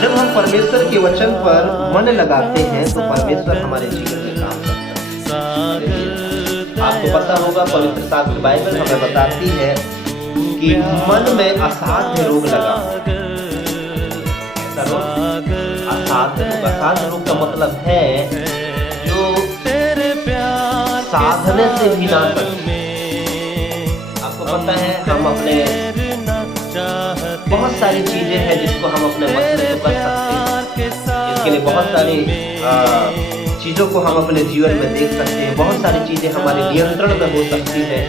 जब हम परमेश्वर के वचन पर मन लगाते हैं तो परमेश्वर हमारे जीवन में काम करता है। आपको पता होगा पवित्र शास्त्र बाइबल हमें बताती है कि मन में असाध्य रोग लगा। कैसा रोग? असाध्य रोग का मतलब है जो साधने से भी ना सकते। आपको पता है हम अपने बहुत सारी चीजें हैं जिसको हम अपने मन से तो कर सकते हैं, इसके लिए बहुत सारी चीजों को हम अपने जीवन में देख सकते हैं, बहुत सारी चीजें हमारे नियंत्रण में हो सकती है।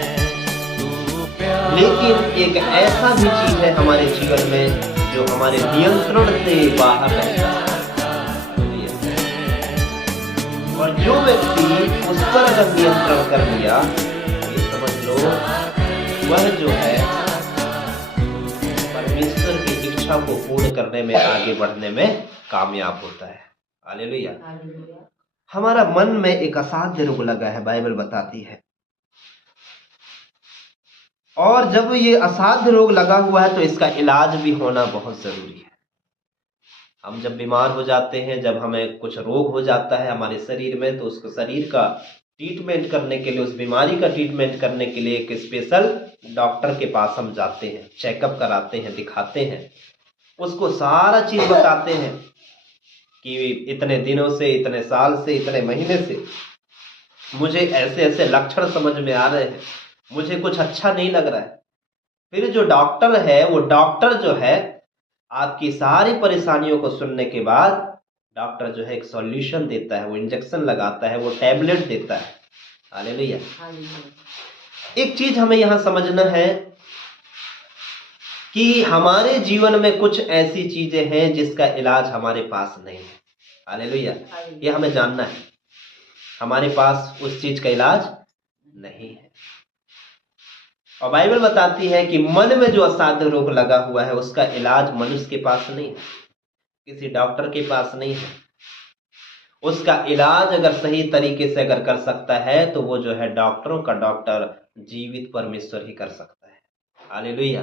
लेकिन एक ऐसा भी चीज है हमारे जीवन में जो हमारे नियंत्रण से बाहर रहता है, और जो व्यक्ति उस पर अगर नियंत्रण कर लिया, ये समझ लो वह जो है परमेश्वर की इच्छा को पूर्ण करने में, आगे बढ़ने में कामयाब होता है। हालेलुया। हमारा मन में एक असाध्य रोग लगा है, बाइबल बताती है। और जब ये असाध्य रोग लगा हुआ है तो इसका इलाज भी होना बहुत जरूरी है। हम जब बीमार हो जाते हैं, जब हमें कुछ रोग हो जाता है हमारे शरीर में, तो उसको शरीर का ट्रीटमेंट करने के लिए, उस बीमारी का ट्रीटमेंट करने के लिए एक स्पेशल डॉक्टर के पास हम जाते हैं, चेकअप कराते हैं, दिखाते हैं, उसको सारा चीज बताते हैं कि इतने दिनों से, इतने साल से, इतने महीने से मुझे ऐसे ऐसे लक्षण समझ में आ रहे हैं, मुझे कुछ अच्छा नहीं लग रहा है। फिर जो डॉक्टर है, वो डॉक्टर जो है आपकी सारी परेशानियों को सुनने के बाद डॉक्टर जो है एक सॉल्यूशन देता है, वो इंजेक्शन लगाता है, वो टैबलेट देता है। हालेलुया। एक चीज हमें यहां समझना है कि हमारे जीवन में कुछ ऐसी चीजें हैं जिसका इलाज हमारे पास नहीं है। हालेलुया। ये हमें जानना है, हमारे पास उस चीज का इलाज नहीं है। और बाइबल बताती है कि मन में जो असाध्य रोग लगा हुआ है उसका इलाज मनुष्य के पास नहीं है, किसी डॉक्टर के पास नहीं है। उसका इलाज अगर सही तरीके से अगर कर सकता है तो वो जो है डॉक्टरों का डॉक्टर जीवित परमेश्वर ही कर सकता है। हालेलुया।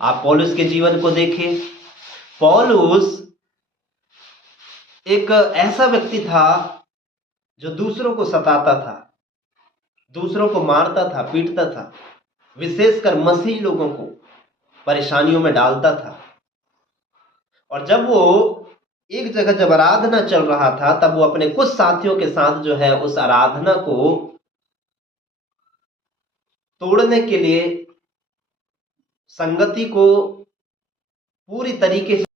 आप पौलुस के जीवन को देखिए। पौलुस एक ऐसा व्यक्ति था जो दूसरों को सताता था, दूसरों को मारता था, पीटता था, विशेषकर मसीही लोगों को परेशानियों में डालता था। और जब वो एक जगह जब आराधना चल रहा था, तब वो अपने कुछ साथियों के साथ जो है उस आराधना को तोड़ने के लिए, संगति को पूरी तरीके से